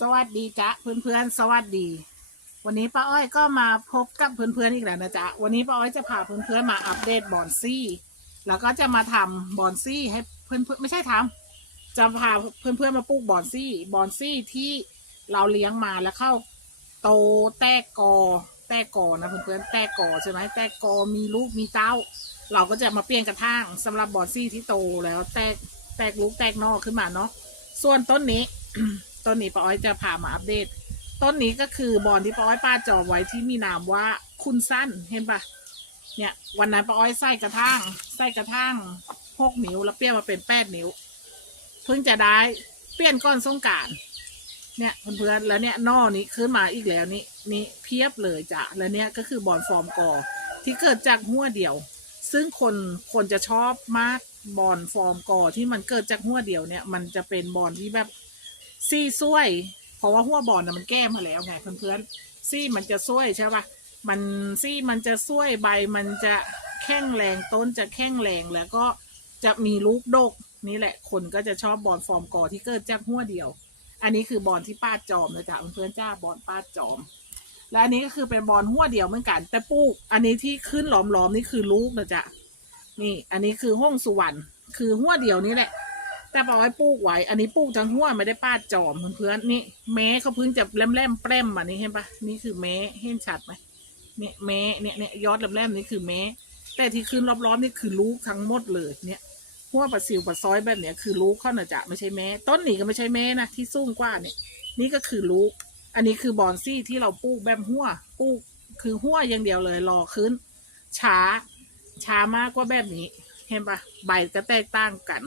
สวัสดีจ๊ะเพื่อนๆสวัสดี วันนี้ป้าอ้อยก็มาพบกับเพื่อนๆอีกแล้วนะจ๊ะวันนี้ป้าอ้อยจะพาเพื่อนๆมาอัปเดตบอนซี่แล้วก็จะมาทำบอนซี่ให้เพื่อนๆไม่ใช่ทำจะพาเพื่อนๆมาปลูกบอนซี่บอนซี่ที่เราเลี้ยงมาแล้วเข้าโตแตกกอแตกกอนะเพื่อนๆแตกกอใช่ไหมแตกกอมีลูกมีเต้า เราก็จะมาเปลี่ยนกระถางสำหรับบอนซี่ที่โตแล้วแตกแตกลูกแตกนอกขึ้นมาเนาะส่วนต้นนี้ ต้นนี้ป้าอ้อยจะพามาอัปเดต ต้นนี้ก็คือบอนที่ป้าอ้อยป้าจอบไว้ที่มีนามว่าคุณสั้นเห็นปะเนี่ย วันนั้นป้าอ้อยใส่กระถางใส่กระถางหกนิ้วแล้วเปลี่ยนมาเป็นแปดนิ้ว เพิ่งจะได้เปลี่ยนก้อนสงการเนี่ยเพื่อนๆแล้วเนี่ยนอนี้ขึ้นมาอีกแล้วนี่นี่เพียบเลยจ้ะแล้วเนี่ยก็คือบอนฟอร์มกอที่เกิดจากหัวเดียว ซึ่งคนคนจะชอบมากบอลฟอร์มกอที่มันเกิดจากหัวเดียวเนี่ย มันจะเป็นบอลที่แบบ ซี่ซ้วย เพราะว่าหัวบอลน่ะมันแก้มาแล้วไงเพื่อนๆซี่มันจะซ้วยใช่ปะมันซี่มันจะซ้วยใบมันจะแข็งแรงต้นจะแข็งแรงแล้วก็จะมีลูกดกนี่แหละ คนก็จะชอบบอลฟอร์มกอที่เกิดจากหัวเดียว อันนี้คือบอลที่ป้าจอมนะจ๊ะเพื่อนๆจ้าบอลป้าจอม และอันนี้ก็คือเป็นบอลหัวเดียวเหมือนกัน แต่ปลูกอันนี้ที่ขึ้นหลอมๆนี่คือลูกนะจ๊ะนี่ อันนี้คือห้องสุวรรณคือหัวเดียวนี่แหละ แต่ปล่อยปลูกไว้ อันนี้ปลูกทั้งหัวไม่ได้ป้าจอมเพื่อนๆนี่แม้เขาเพิ่งจะแลมๆแปรมมานี่เห็นปะนี่คือแม้เห็นชัดไหมเนี่ยแม้เนี่ยเนี่ยยอดแหลมๆนี่คือแม้แต่ที่ขึ้นรอบๆนี่คือลูกทั้งหมดเลยเนี่ยหัวปลาซิวปลาซอยแบบเนี้ยคือลูกเขาน่ะจะไม่ใช่แม้ต้นนี้ก็ไม่ใช่แม้นะที่สูงกว่าเนี่ย นี่ก็คือลูก อันนี้คือบอนซี่ที่เราปลูกแบบหัวปลูกคือหัวอย่างเดียวเลยรอขึ้น ช้า ช้ามากกว่าแบบนี้ เห็นปะใบก็แตกต่างกัน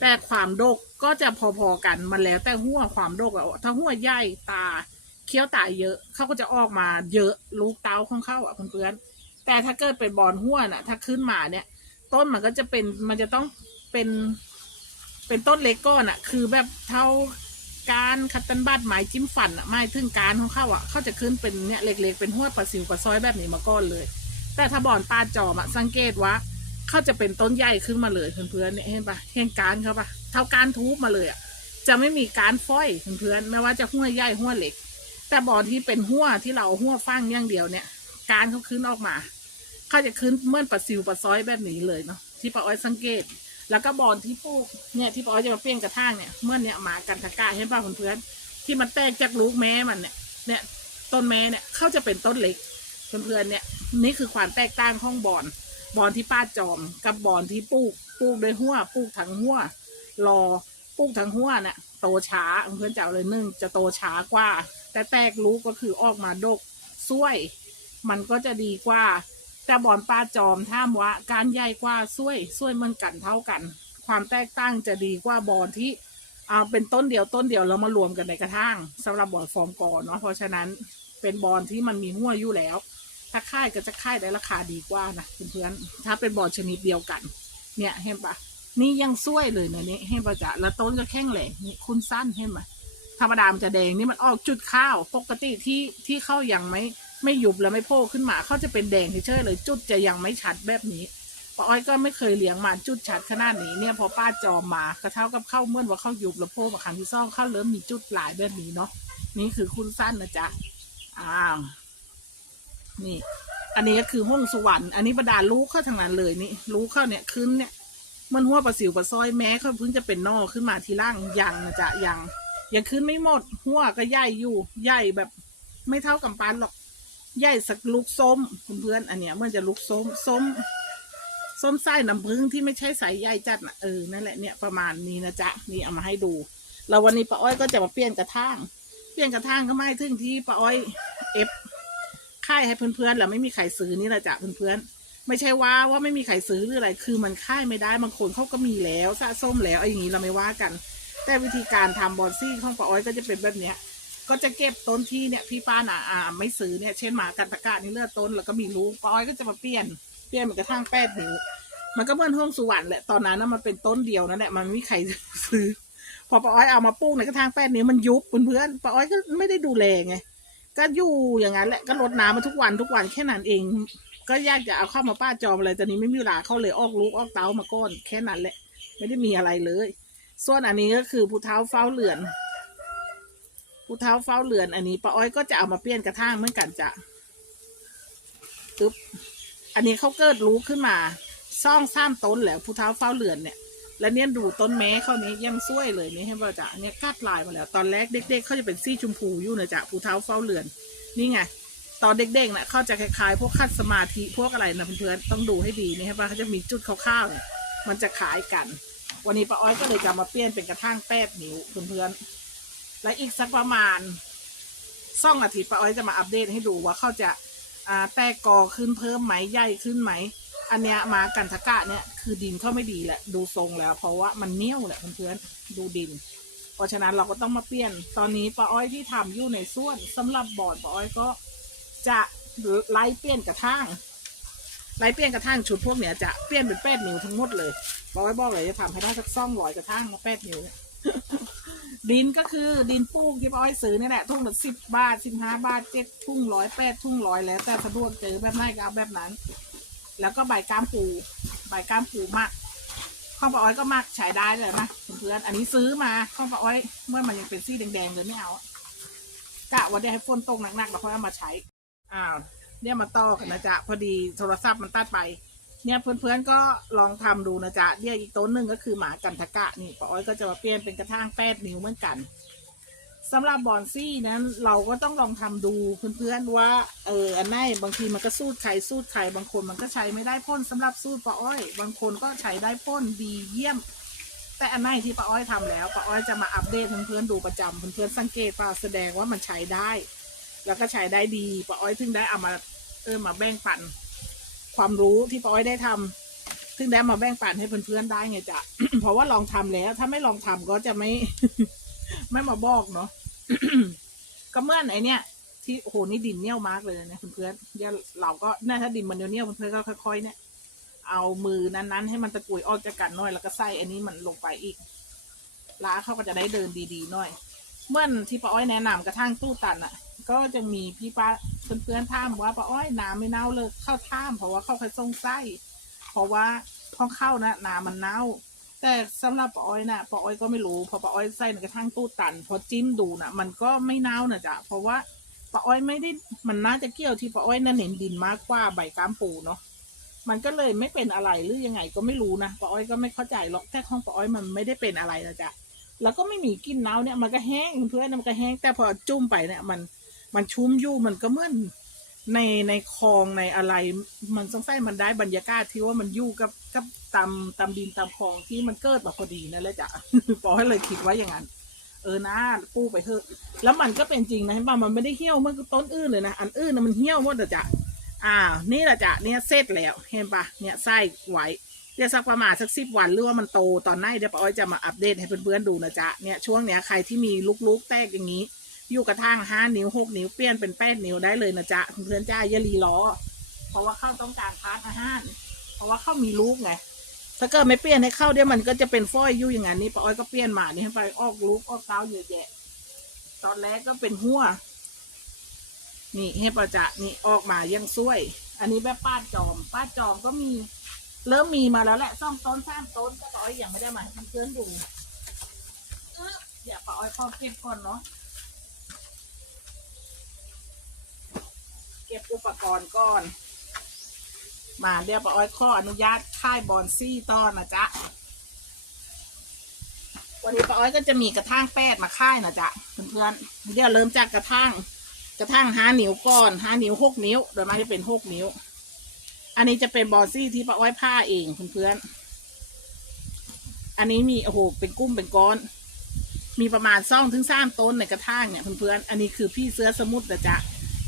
แต่ความโดกก็จะพอๆกันมันแล้วแต่หัวความโดกอะถ้าหัวใหญ่ตาเคี้ยวตาเยอะเขาก็จะออกมาเยอะลูกเต้าของเขาอะเพื่อน แต่ถ้าเกิดเป็นบอนหัวน่ะ ถ้าขึ้นมาเนี่ย ต้นมันก็จะเป็นมันจะต้องเป็น เป็นต้นเล็กก้อนอะคือแบบเท่าการคัตตันบัตไม้จิ้มฟันอะไม่ถึงการของเขาอะเขาจะขึ้นเป็นเนี่ยเล็ก ๆ เป็นหัวปลาซิวปลาซอยแบบนี้มาก้อนเลย แต่ถ้าบอนปลาจอมอะสังเกตว่า เขาจะเป็นต้นใหญ่ขึ้นมาเลยเพื่อนๆเนี่ยเห็นปะเห็นการเขาปะเท่าการทูบมาเลยอะจะไม่มีการฟ้อยเพื่อนๆไม่ว่าจะหัวใหญ่หัวเล็ก แต่บอนที่เป็นหัวที่เราหัวฟังอย่างเดียวเนี่ย การเขาขึ้นออกมาเขาจะขึ้นเมื่อนปลาซิวปลาซอยแบบนี้เลยเนาะที่ป้าอ้อยสังเกต แล้วก็บอลที่ปลูกเนี่ยที่ป้าอ้อยจะมาเปลี่ยนกระถางเนี่ยเมื่อเนี่ยหมากันทะกาเห็นปะเพื่อนๆที่มันแตกจากลูกแม้มันเนี่ยเนี่ยต้นแม้เนี่ยเขาจะเป็นต้นเล็กเพื่อนๆเนี่ยนี่คือความแตกต่างของบอล บอลที่ป้าจอม กับบอลที่ปลูกปลูกด้วยหัวปลูกทั้งหัวรอปลูกทั้งหัวเนี่ยโตช้าเพื่อนๆจะเอาเลยนึ่งจะโตช้ากว่า แต่แตกลูกก็คือออกมาดกซ้วย มันก็จะดีกว่าแต่บอลปลาจอมท่ามว่าการใหญ่กว่าซ้วยซ้วยมันกันเท่ากัน ความแตกต่างจะดีกว่าบอลที่เอาเป็นต้นเดียวต้นเดียวแล้วมารวมกันในกระถางสำหรับบอลฟอร์มกอนเนาะเพราะฉะนั้นเป็นบอลที่มันมีหัวอยู่แล้ว ถ้าค่ายก็จะค่ายได้ราคาดีกว่านะเพื่อนๆถ้าเป็นบอชนิดเดียวกัน เนี่ยเห็นปะนี่ยังซ้วยเลยนะนี่เห็นปะจ๊ะแล้วต้นก็แข็งแรงนี่คุณสั้นเห็นไหมธรรมดามันจะแดงนี่มันออกจุดข้าวปกติที่ที่เข้ายังไม่ไม่ยุบแล้วไม่โผล่ขึ้นมาเขาจะเป็นแดงเฉยๆเลย จุดจะยังไม่ชัดแบบนี้ป้าอ้อยก็ไม่เคยเลี้ยงมาจุดชัดขนาดนี้เนี่ยพอป้าจอมมาก็เท่ากับเข้าเมื่อว่าเข้ายุบแล้วโผล่มาครั้งที่สองเข้าเริ่มมีจุดหลายแบบนี้เนาะนี่คือคุณสั้นนะจ๊ะอ้าว นี่ อันนี้ก็คือห้องสวรรค์อันนี้บรรดาลูกเข้าทางนั้นเลยนี่ลูกเข้าเนี่ยขึ้นเนี่ย มันหัวปลาสิวปลาซอยแม้เขาเพิ่งจะเป็นนอขึ้นมาทีล่างยังนะจ๊ะยังยังขึ้นไม่หมด หัวก็ใหญ่อยู่ใหญ่แบบ ไม่เท่ากับปานหรอกใหญ่สักลูกส้มเพื่อนๆอันเนี้ยมันจะลูกส้มส้มส้มไส้น้ำผึ้งที่ไม่ใช่สายใหญ่จัดนะเออนั่นแหละเนี่ยประมาณนี้นะจ๊ะนี่เอามาให้ดูแล้ววันนี้ป้าอ้อยก็จะมาเปลี่ยนกระถางเปลี่ยนกระถางก็ไม่ถึงที่ป้าอ้อยเอฟ ค่ายให้เพื่อนๆแล้วไม่มีใครซื้อนี่แหละจ้ะเพื่อนๆไม่ใช่ว่าว่าไม่มีใครซื้อหรืออะไร คือมันค่ายไม่ได้บางคนเขาก็มีแล้วสะสมแล้วไอ้อย่างนี้เราไม่ว่ากัน แต่วิธีการทำบอนซี่ของป้าอ้อยก็จะเป็นแบบเนี้ย ก็จะเก็บต้นที่เนี่ยพี่ป้านอ่าไม่ซื้อเนี่ยเช่นหมากันตะกร้านี่เลือดต้นแล้วก็มีลูกป้าอ้อยก็จะมาเปลี่ยนเปลี่ยนเหมือนกระทั่งแปดนิ้วมันก็เหมือนห้องสุวรรณแหละตอนนั้นนะมันเป็นต้นเดียวนั่นแหละมันไม่มีใครซื้อพอป้าอ้อยเอามาปลูกในกระถางแปดนิ้มันยุบเพื่อนๆป้าอ้อยก็ไม่ได้ดูแลไง ก็อยู่อย่างนั้นแหละก็รดน้ำมาทุกวันทุกวันแค่นั้นเอง ก็ยากจะเอาเข้ามาป้าจอมอะไรตอนนี้ไม่มีเวลาเขาเลยออกลูกออกเต้ามาก้อนแค่นั้นแหละ ไม่ได้มีอะไรเลย ส่วนอันนี้ก็คือผู้เท้าเฝ้าเหลือนผู้เท้าเฝ้าเรือน อันนี้ป้าอ้อยก็จะเอามาเปลี่ยนกระถางเหมือนกันจ้ะตึ๊บอันนี้เขาเกิดรู้ขึ้นมาซ่องซ้ำต้นแล้วผู้เท้าเฝ้าเรือนเนี่ย แล้วเนี่ยดูต้นแม้เขานี้ยังสวยเลยนี่ให้ป่ะจ๊ะเนี่ยกัดลายมาแล้ว ตอนแรกเด็ก ๆเขาจะเป็นสีชมพูอยู่นะจ๊ะผู้เท้าเฝ้าเรือน นี่ไงตอนเด็กๆนะเขาจะคล้ายๆ พวกคัดสมาธิพวกอะไรนะเพื่อนๆต้องดูให้ดีนี่ครับว่าเขาจะมีจุดคร่าวๆเนี่ยมันจะขายกัน วันนี้ป้าอ้อยก็เลยจะมาเปลี่ยนเป็นกระทั่งแป๊ดนิ้วเพื่อนๆและอีกสักประมาณสองอาทิตย์ป้าอ้อยจะมาอัปเดตให้ดูว่าเขาจะอ่าแตกกอขึ้นเพิ่มไหมใหญ่ขึ้นไหม อันเนี้ยมากันทะกะเนี่ยคือดินเขาไม่ดีแหละดูทรงแล้ว เพราะว่ามันเนี้ยวแหละเพื่อนๆดูดิน เพราะฉะนั้นเราก็ต้องมาเปลี่ยน ตอนนี้ป้าอ้อยที่ทำอยู่ในส่วนสำหรับบอร์ดป้าอ้อยก็จะไล่เปลี่ยนกระทั่งไล่เปลี่ยนกระทั่งชุดพวกเนี้ยจะเปลี่ยนเป็นแปดนิ้วทั้งหมดเลยบอกไว้บอกเลยจะทำให้ได้สักซ่องร้อยกระทั่งมาแปดนิ้วเนี่ยดินก็คือดินปลูกที่ป้าอ้อยซื้อนี่แหละทุ่งละสิบบาทสิบห้าบาทเจ็ดทุ่งร้อยแปดทุ่งร้อยแล้วแต่สะดวกเจอแบบไหนก็เอาแบบนั้น แล้วก็ใบก้ามปูใบก้ามปูมากข้าวปลาอ้อยก็มากใช้ได้เลยนะเพื่อนอันนี้ซื้อมาข้าวปลาอ้อยเมื่อมันยังเป็นสีแดงๆเลยไม่เอากะว่าได้ให้ฝนตกหนักๆแล้วค่อยเอามาใช้อ้าวเนี่ยมาต่อกันนะจ๊ะพอดีโทรศัพท์มันตัดไป เนี่ยเพื่อนๆก็ลองทำดูนะจ๊ะเนี่ยอีกต้นหนึ่งก็คือหมากันทะกะนี่ป้าอ้อยก็จะมาเปลี่ยนเป็นกระถางแปดนิ้วเหมือนกัน สำหรับบอนซี่นั้นเราก็ต้องลองทำดูเพื่อนๆว่าเอออันไหนบางทีมันก็สูตรไข่สูตรไข่บางคนมันก็ใช้ไม่ได้พ่นสำหรับสูตรป้าอ้อย บางคนก็ใช้ได้พ่นดีเยี่ยม แต่อันไหนที่ป้าอ้อยทำแล้วป้าอ้อยจะมาอัปเดตเพื่อนๆดูประจำเพื่อนๆสังเกตป่าแสดงว่ามันใช้ได้ แล้วก็ใช้ได้ดีป้าอ้อยถึงได้เอามาเออมาแบ่งปัน ความรู้ที่ป้าอ้อยได้ทำถึงได้มาแบ่งปันให้เพื่อนๆได้ไงจ๊ะเพราะว่าลองทำแล้ว ถ้าไม่ลองทำก็จะไม่ ไม่มาบอกเนาะ ก็เมื่อนไอเนี้ยที่โอ้โหนี่ดินเนียวมากเลยนะเพื่อนเดี๋ยวเราก็น่าถ้าดินมันเหนียวๆเพื่อนก็ค่อยๆเนี่ยเอามือนั้นๆ ให้มันตะกุยออกจากกันหน่อยแล้วก็ใส่อันนี้มันลงไปอีกล้าเขาก็จะได้เดินดีๆหน่อย เมื่อนที่ป้าอ้อยแนะนำกระทั่งตู้ตันอะ ก็จะมีพี่ป้าเพื่อนๆถามว่าป้าอ้อยน้ำไม่เน่าเลยเข้าท่ามเพราะว่าเข้าเคยส่งไส้เพราะว่าห้องเข้านะน้ำมันเน่า แต่สำหรับป้าอ้อยนะป้าอ้อยก็ไม่รู้พอป้าอ้อยใส่ในกระทั่งตู้ตัน พอจิ้มดูนะมันก็ไม่เน่านะจ๊ะเพราะว่าป้าอ้อยไม่ได้มันน่าจะเกี่ยวที่ป้าอ้อยน่ะเน้นดินมากกว่าใบก้ามปูเนาะมันก็เลยไม่เป็นอะไรหรือยังไงก็ไม่รู้นะป้าอ้อยก็ไม่เข้าใจหรอกแต่ของป้าอ้อยมันไม่ได้เป็นอะไรนะจ๊ะแล้วก็ไม่มีกลินเน่าเนี่ยมันก็แห้งเพื่อนมันก็แห้งแต่พอจุ่มไปเนี่ยมันมันชุ่มยู่มันก็เหมือน ในในคลองในอะไร มันสงสัยมันได้บรรยากาศที่ว่ามันอยู่กับกับตำตำดินตำคลองที่มันเกิดมาพอดีนั่นแหละจ้ะป้าอ้เลยคิดว่าอย่างนั้นเออนะกู้ไปเถอะ แล้วมันก็เป็นจริงนะเห็นป่ะมันไม่ได้เหี่ยวเมื่อต้นอื่นเลยนะอันอื่นนะมันเหี่ยวหมดอะจ้ะอ่านี่แหละจ้ะเนี่ยเสร็จแล้วเห็นป่ะเนี่ยไส้ไว้เดี๋ยวสักประมาณสักสิบวันหรือว่ามันโตตอนไหนเดี๋ยวป้าอ้อยจะมาอัปเดตให้เพื่อนๆดูนะจ๊ะเนี่ยช่วงเนี้ยใครที่มีลูกๆแตกอย่างนี้ อยู่กระทั่งห้านิ้วหกนิ้วเปลี่ยนเป็นแปดนิ้วได้เลยนะจ๊ะเพื่อนจ้าอย่ารีล้อ เพราะว่าเข้าต้องการทานอาหาร เพราะว่าเข้ามีลูกไง ถ้าเกิดไม่เปลี่ยนให้เข้าเดี๋ยวมันก็จะเป็นฝ้อยอยู่อย่างนั้นนี่ป้าอ้อยก็เปลี่ยนมานี่ให้ไปออกลูกออกเต้าเยอะแยะ ตอนแรกก็เป็นหัว นี่ให้ประจะนี่ออกมายังสวย อันนี้แบบป้าจอม ป้าจอมก็มี เริ่มมีมาแล้วแหละซ่องต้นสามต้นก็ป้าอ้อยยังไม่ได้มาให้เพื่อนดูเอ๊ะเดี๋ยวป้าอ้อยขอเก็บก่อนเนาะ เก็บอุปกรณ์ก่อน มาเดี๋ยวป้าอ้อยขออนุญาตค่ายบอนซี่ต้อนนะจ๊ะวันนี้ป้าอ้อยก็จะมีกระทั่งแปดมาค่ายนะจ๊ะเพื่อนๆเดี๋ยวเริ่มจากกระทั่งกระทั่งห้านิ้วก่อนห้านิ้วหกนิ้ว โดยมากจะเป็นหกนิ้ว อันนี้จะเป็นบอลซี่ที่ป้าอ้อยผ้าเองเพื่อนๆอันนี้มีโอ้โหเป็นกุ้มเป็นก้อน มีประมาณซ่องถึงสามต้นในกระทั่งเนี่ยเพื่อนๆอันนี้คือพี่เสื้อสมุทรนะจ๊ะ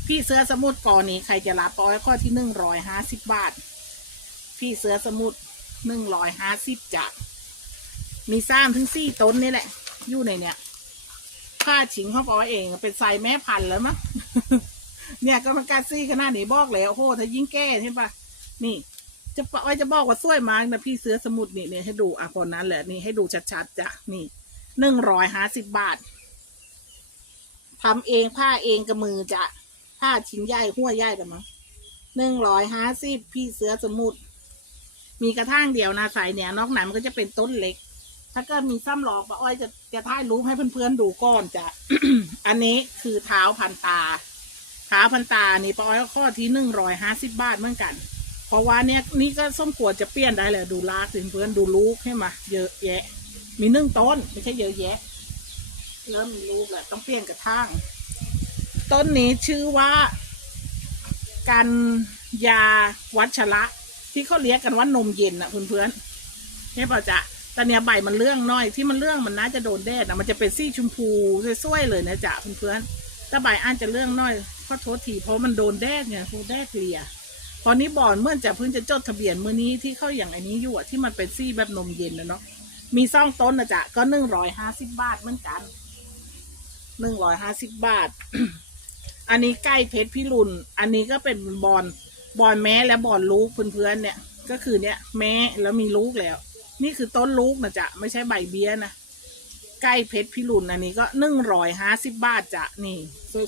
พี่เสื้อสมุทรก่อนนี้ใครจะรับปอยข้อที่หนึ่งร้อยห้าสิบบาท พี่เสื้อสมุทรหนึ่งร้อยห้าสิบจ้ะมีสามถึงสี่ต้นนี่แหละ อยู่ในเนี่ยผ้าฉิงเขาบอกว่าเองเป็นไซแม่พันแล้วมั้งเนี่ยก็มันการซี่ขนาดนี้บอกแล้วโอ้โหถ้ายิ่งแก้ใช่ปะนี่ จะปอยจะบอกว่าสวยมากนะพี่เสื้อสมุทรนี่เนี่ยให้ดูอะคนนั้นแหละนี่ให้ดูชัดๆจ้ะนี่หนึ่งร้อยห้าสิบบาททำเองผ้าเองกับมือจ้ะ ผ้าชิ้นใหญ่หัวใหญ่กันมั้งหนึ่งร้อยห้าสิบพี่เสือสมุทรมีกระทั่งเดียวนะใส่เนี่ยนอกนั้นมันก็จะเป็นต้นเล็ก ถ้าเกิดมีซ้ำหลอกป้าอ้อยจะจะถ่ายรูปให้เพื่อนๆดูก่อนจ้ะอันนี้คือเท้าพันตาเท้าพันตานี่ป้าอ้อยข้อที่หนึ่งร้อยห้าสิบบาทเหมือนกัน เพราะว่าเนี่ยนี่ก็ส้มขวดจะเปลี่ยนได้เลยดูลากถึงเพื่อนดูลูกให้มาเยอะแยะ มีหนึ่งต้นไม่ใช่เยอะแยะเริ่มมีลูกแล้วต้องเปลี่ยนกระถาง ต้นนี้ชื่อว่า กันยาวัชระ ที่เขาเรียกกันว่านมเย็นอะเพื่อนๆเนี่ยเปล่าจ๊ะแต่เนี้ยใบมันเรื่องน้อยที่มันเรื่องมันน่าจะโดนแดดนะมันจะเป็นสีชมพูสวยๆเลยนะจ๊ะเพื่อนๆแต่ใบอันจะเรื่องน้อยขอโทษทีเพราะมันโดนแดดไงโดนแดดเกลี่ยพอนี้บอนเมื่อจะเพิ่งจะจดทะเบียนเมื่อนี้ที่เข้าอย่างอันนี้อยู่อะที่มันเป็นสีแบบนมเย็นนะเนาะมีซ่องต้นนะจ๊ะก็หนึ่งร้อยห้าสิบบาทเหมือนกันหนึ่งร้อยห้าสิบบาท อันนี้ใกล้เพชรพิรุณอันนี้ก็เป็นบอลบอลแม้และบอลลูกเพื่อนๆเนี่ย ก็คือเนี่ยแม้แล้วมีลูกแล้ว นี่คือต้นลูกนะจ๊ะไม่ใช่ใบเบี้ยนะใกล้เพชรพิรุณอันนี้ก็หนึ่งร้อยห้าสิบบาทจ้ะนี่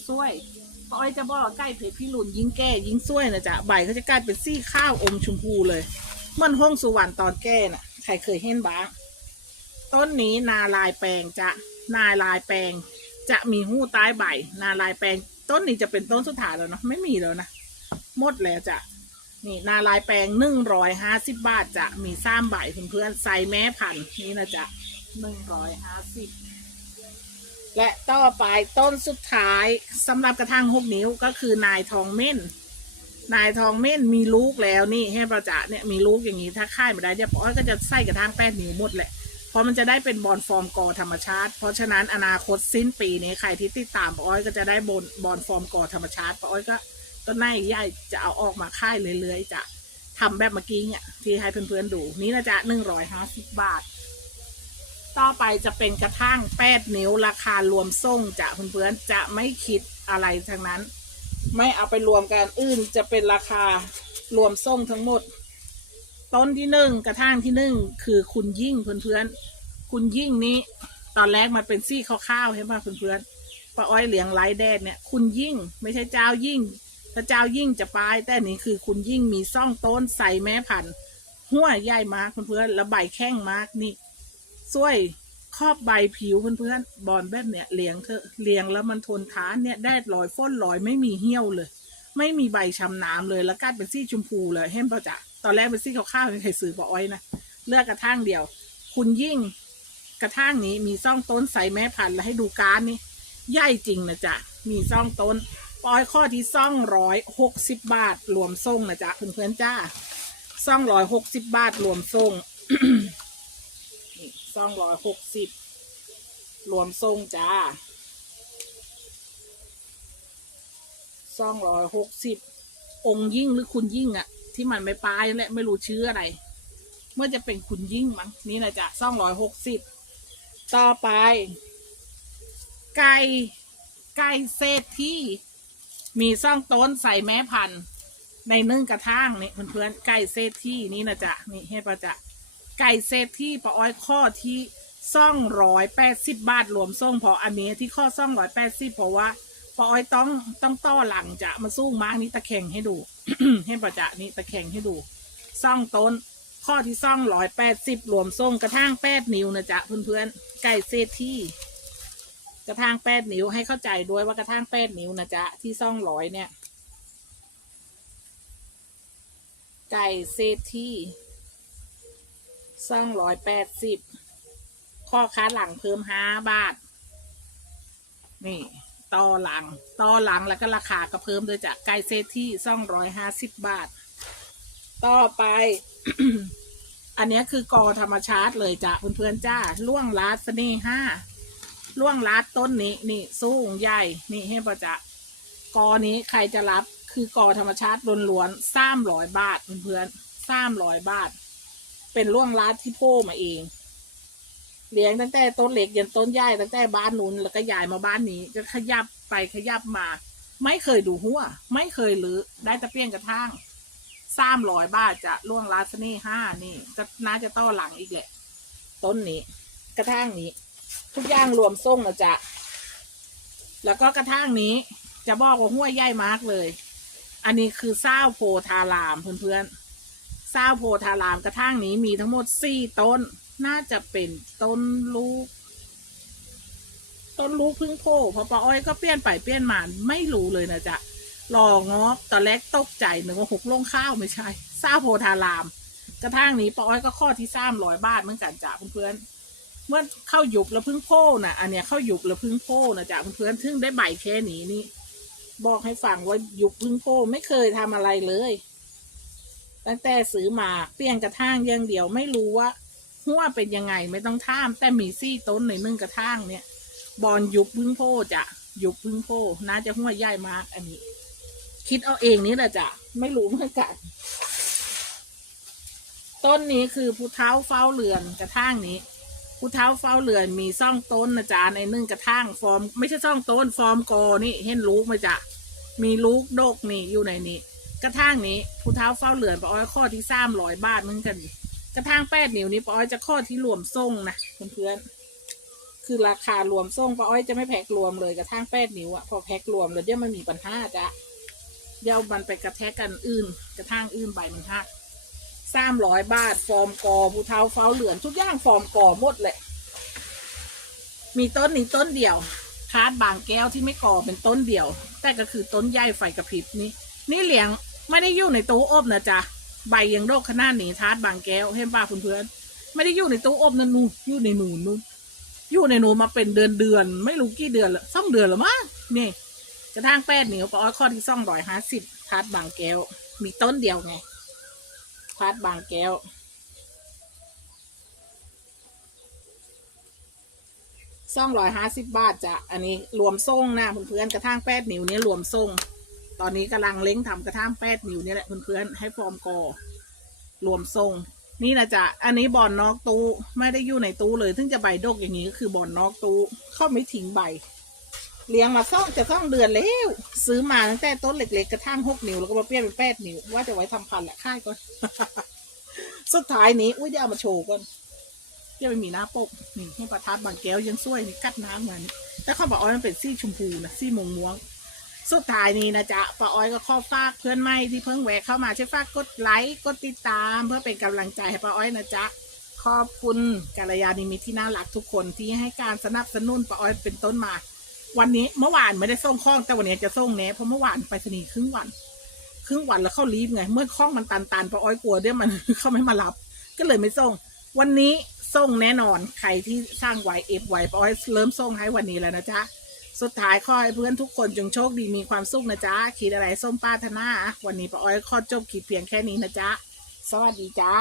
สวยๆป้าอ้อยจะบอกว่าใกล้เพชรพิรุณยิ่งแก่ยิ่งสวยนะจ๊ะใบเขาจะกลายเป็นสีข้าวอมชมพูเลยเหมันห้องสุวรรณตอนแก่น่ะใครเคยเห็นบ้าง ต้นนี้นาลายแปลงจะนาลายแปลงจะมีหู้ใต้ใบ นาลายแปลง ต้นนี้จะเป็นต้นสุดท้ายแล้วเนาะไม่มีแล้วนะหมดแล้วจ้ะนี่นาลายแปลงหนึ่งร้อยห้าสิบบาทจะมีซ้ำใบเพื่อนๆใส่แม่พันธุ์นี่นะจ๊ะหนึ่งร้อยห้าสิบและต่อไปต้นสุดท้ายสำหรับกระถางหกนิ้วก็คือนายทองเม่น นายทองเม่นมีลูกแล้วนี่ให้ประจะเนี่ยมีลูกอย่างนี้ถ้าค่ายไม่ได้เดี๋ยวป้อยก็จะใส่กระถางแป้นนิ้วหมดแหละ ราะมันจะได้เป็นบอลฟอร์มกอธรรมชาติ เพราะฉะนั้นอนาคตสิ้นปีนี้ใครที่ติดตามป้าอ้อยก็จะได้บอลบอลฟอร์มกอธรรมชาติป้าอ้อยก็ต้นหน้ใหญ่จะเอาออกมาค่ายเรื่อยๆจะทำแบบเมื่อกี้เนี่ยที่ให้เพื่อนๆดูนี้นะจ๊ะหนึ่งร้อยห้าสิบบาท ต่อไปจะเป็นกระทั่งแปดนิ้วราคารวมส่งจะเพื่อนๆจะไม่คิดอะไรทั้งนั้น ไม่เอาไปรวมกันอื่นจะเป็นราคารวมส่งทั้งหมด ต้นที่หนึ่งกระทั่งที่หนึ่งคือคุณยิ่งเพื่อนๆคุณยิ่งนี้ ตอนแรกมันเป็นซี่ข้าวๆใช่ไหมเพื่อนๆป้าอ้อยเหลียงไร้แดดเนี่ย คุณยิ่งไม่ใช่เจ้ายิ่งถ้าเจ้ายิ่งจะปลายแต่นี้คือคุณยิ่งมีซ่องต้นใส่แม่พันธุ์หัวใหญ่มากเพื่อนๆแล้วใบแข้งมากนี่สวยครอบใบผิวเพื่อนๆบอลแบบเนี้ยเลี้ยงเถอะเลี้ยงแล้วมันทนทานเนี่ยแดดลอยฟ้นลอยไม่มีเหี่ยวเลย ไม่มีใบช้ำน้ำเลยแล้วกลายเป็นสีชมพูเลยเห็นป่ะจ๊ะ ตอนแรกเป็นสีขาวๆใครซื้อปออ้อยนะเลือกกระทั่งเดียว คุณยิ่งกระทั่งนี้มีซ่องต้นใส่แม่พันธุ์แล้วให้ดูการนี่ใหญ่จริงนะจ๊ะมีซ่องต้นปอยข้อที่ซ่องร้อยหกสิบบาทรวมส่งนะจ๊ะเพื่อนๆจ้าซ่องร้อยหกสิบบาทรวมส่งนี่ซ่องร้อยหกสิบรวมส่งจ้าสองร้อยหกสิบองค์ยิ่งหรือคุณยิ่งอะ ที่มันไม่ปลายนั่นแหละไม่รู้ชื่ออะไร เมื่อจะเป็นคุณยิ่งมั้งนี่นะจ๊ะสองร้อยหกสิบต่อไป ไก่ไก่เศษที่มีซ่องต้นใส่แม่พันธุ์ในนึ่งกระทางนี่เพื่อนๆไก่เศษที่นี่นะจ๊ะนี่ให้ประจะไก่เศษที่ปะอ้อยข้อที่ซ่องร้อยแปดสิบบาทรวมส่งเพราะอันนี้ที่ข้อซ่องร้อยแปดสิบเพราะว่าปออ้อยต้องต้องต้อหลังจะมาสู้มากนี่ตะแข่งให้ดู ให้ประจะนี่ตะแข่งให้ดูซ่องต้น ข้อที่ซ่องร้อยแปดสิบรวมส่งกระทั่งแปดนิ้วนะจ๊ะเพื่อนๆไก่เซที่ กระทั่งแปดนิ้วให้เข้าใจด้วยว่ากระทั่งแปดนิ้วนะจ๊ะที่ซ่องร้อยเนี่ย ไก่เซที่ซ่องร้อยแปดสิบข้อค้าหลังเพิ่มห้าบาท นี่ ต่อหลัง ต่อหลังแล้วก็ราคาก็เพิ่มด้วยจากไก่เซที่ซ่องร้อยห้าสิบบาท ต่อไป อันนี้คือกอธรรมชาติเลยจ้ะเพื่อนๆจ้าล่วงลัดสน่ห้าล่วงลัดต้นนี้นี่สูงใหญ่นี่ให้ประจะกอนี้ใครจะรับคือกอธรรมชาติล้วนๆสามร้อยบาทเพื่อนๆสามร้อยบาท เป็นล่วงลัดที่โผล่มาเอง เลี้ยงตั้งแต่ต้นเล็กยันต้นใหญ่ตั้งแต่บ้านนู้นแล้วก็ย้ายมาบ้านนี้ ก็ขยับไปขยับมา ไม่เคยดูหัว ไม่เคยลือได้แตะเปี้ยงกระทั่งสามร้อยบาทจะล่วงลาสนี่ห้านี่ก็น่าจะต้อหลังอีกแหละ ต้นนี้ กระทั่งนี้ ทุกอย่างรวมส่งนะจ๊ะแล้วก็กระทั่งนี้ จะบอกว่าหัวใหญ่มากเลย อันนี้คือเศร้าโพธารามเพื่อนๆเศร้าโพธารามกระทั่งนี้มีทั้งหมดสี่ต้น น่าจะเป็นต้นลูก ต้นลูกพึ่งโผล่เพอป้าอ้อยก็เปลี่ยนไปเปลี่ยนมาไม่รู้เลยนะจ๊ะรองอบตอนแรกตกใจนึกว่าหกลงข้าวไม่ใช่ซาโพธาราม กระทั่งนี้ป้าอ้อยก็ข้อที่สามร้อยบาทเหมือนกันจ้ะเพื่อนเมื่อเข้าหยุบแล้วพึ่งโพน่ะอันเนี้ยเข้าหยุบแล้วพึ่งโพนะจ๊ะเพื่อนๆซึ่งได้ใบแค่นี้นี่บอกให้ฟังว่าหยุบพึ่งโพไม่เคยทำอะไรเลย ตั้งแต่ซื้อมาเปลี่ยนกระทั่งอย่างเดียวไม่รู้ว่า หัวเป็นยังไงไม่ต้องท่าม แต่มีซี่ต้นในนึ่งกระทั่งเนี่ย บอลยุบพึ่งโพจะยุบพึ่งโพน่าจะหัวใหญ่มากอันนี้ คิดเอาเองนี่แหละจ้ะไม่รู้เหมือนกันต้นนี้คือผู้เท้าเฝ้าเรือนกระทั่งนี้ผู้เท้าเฝ้าเรือนมีซ่องต้นนะจ๊ะในนึ่งกระทั่งฟอร์ม ไม่ใช่ซ่องต้นฟอร์มกอนี่เห็นลูกไหมจ๊ะมีลูกดกนี่อยู่ในนี้ กระทั่งนี้ผู้เท้าเฝ้าเรือนปอ้อยข้อที่สามร้อยบาทเหมือนกัน กระทั่งแปดนิ้วนี้ปาอ้อยจะข้อที่รวมส่งนะเพื่อนๆคือราคารวมส่งปาอ้อยจะไม่แพ็ครวมเลยกระทั่งแปดนิ้วอะพอแพ็ครวมแล้วเดี๋ยวมันมีปัญหาจ้ะเดี๋ยวมันไปกระแทกกันอื่น กระทั่งอื่นใบมันหักสามร้อยบาท ฟอร์มกอผู้เท้าเฝ้าเรือนทุกอย่างฟอร์มกอหมดเลยมีต้นนี้ต้นเดียวคาดบางแก้วที่ไม่ก่อเป็นต้นเดียว แต่ก็คือต้นใหญ่ไฟกระพริบนี่นี่เหลียงไม่ได้อยู่ในตู้อบนะจ๊ะ ใบยังโรคขนาดนี้ทาดบางแก้วเห็นป่ะเพื่อนๆไม่ได้อยู่ในตู้อบนั่นนู่นอยู่ในหนูนู่นอยู่ในหนูมาเป็นเดือนเดือนไม่รู้กี่เดือนละสองเดือนแล้วมั้งนี่กระทั่งแปดเหนียวปออ้อยข้อที่ซ่องร้อยห้าสิบทาดบางแก้ว มีต้นเดียวไงทาดบางแก้วซ่องร้อยห้าสิบบาทจ้ะอันนี้รวมส่งนะเพื่อนๆกระทั่งแปดนิ้วนี้รวมส่ง ตอนนี้กำลังเล้งทำกระทั่งแปดนิ้วนี่แหละเพื่อนๆให้ฟอร์มกอรวมส่งนี่นะจ๊ะอันนี้บอลนอกตู้ไม่ได้อยู่ในตู้เลยถึงจะใบดกอย่างนี้ก็คือบอลนอกตู้เข้าไม่ทิ้งใบ เลี้ยงมาซ่องจะซ่องเดือนแล้วซื้อมาตั้งแต่ต้นเล็กๆกระทั่งหกนิ้วแล้วก็มาเปลี่ยนเป็นแปดนิ้วว่าจะไว้ทำพันธุ์แหละค่ายก่อนสุดท้ายนี้อุ้ยเดี๋ยวเอามาโชว์ก่อนเดี๋ยวไม่มีหน้าปกนี่ให้ประทัดบางแก้วยังสวยนี่กัดน้ำเหมือนแต่เขาบอกอ้อยมันเป็นสีชมพูนะสีม่วงม่วง สุดท้ายนี้นะจ๊ะป้าอ้อยก็ขอฝากเพื่อนใหม่ที่เพิ่งแหวกเข้ามาช่วยฝากกดไลค์กดติดตามเพื่อเป็นกำลังใจให้ป้าอ้อยนะจ๊ะขอบคุณกัลยาณมิตที่น่ารักทุกคนที่ให้การสนับสนุนป้าอ้อยเป็นต้นมา วันนี้เมื่อวานไม่ได้ส่งข้องแต่วันนี้จะส่งแน่เพราะเมื่อวานไปสนีครึ่งวัน ครึ่งวันแล้วเข้ารีบไง เมื่อข้องมันตันๆป้าอ้อยกลัวเดี๋ยวมันเขาไม่มารับ ก็เลยไม่ส่ง วันนี้ส่งแน่นอนใครที่สร้างไว้เอฟไว้ป้าอ้อยเริ่มส่งให้วันนี้แล้วนะจ๊ะ สุดท้ายขอให้เพื่อนทุกคนจงโชคดีมีความสุขนะจ๊ะ คิดอะไรส้มป้าธนา วันนี้ป้าอ้อยขอจบคลิปเพียงแค่นี้นะจ๊ะ สวัสดีจ้า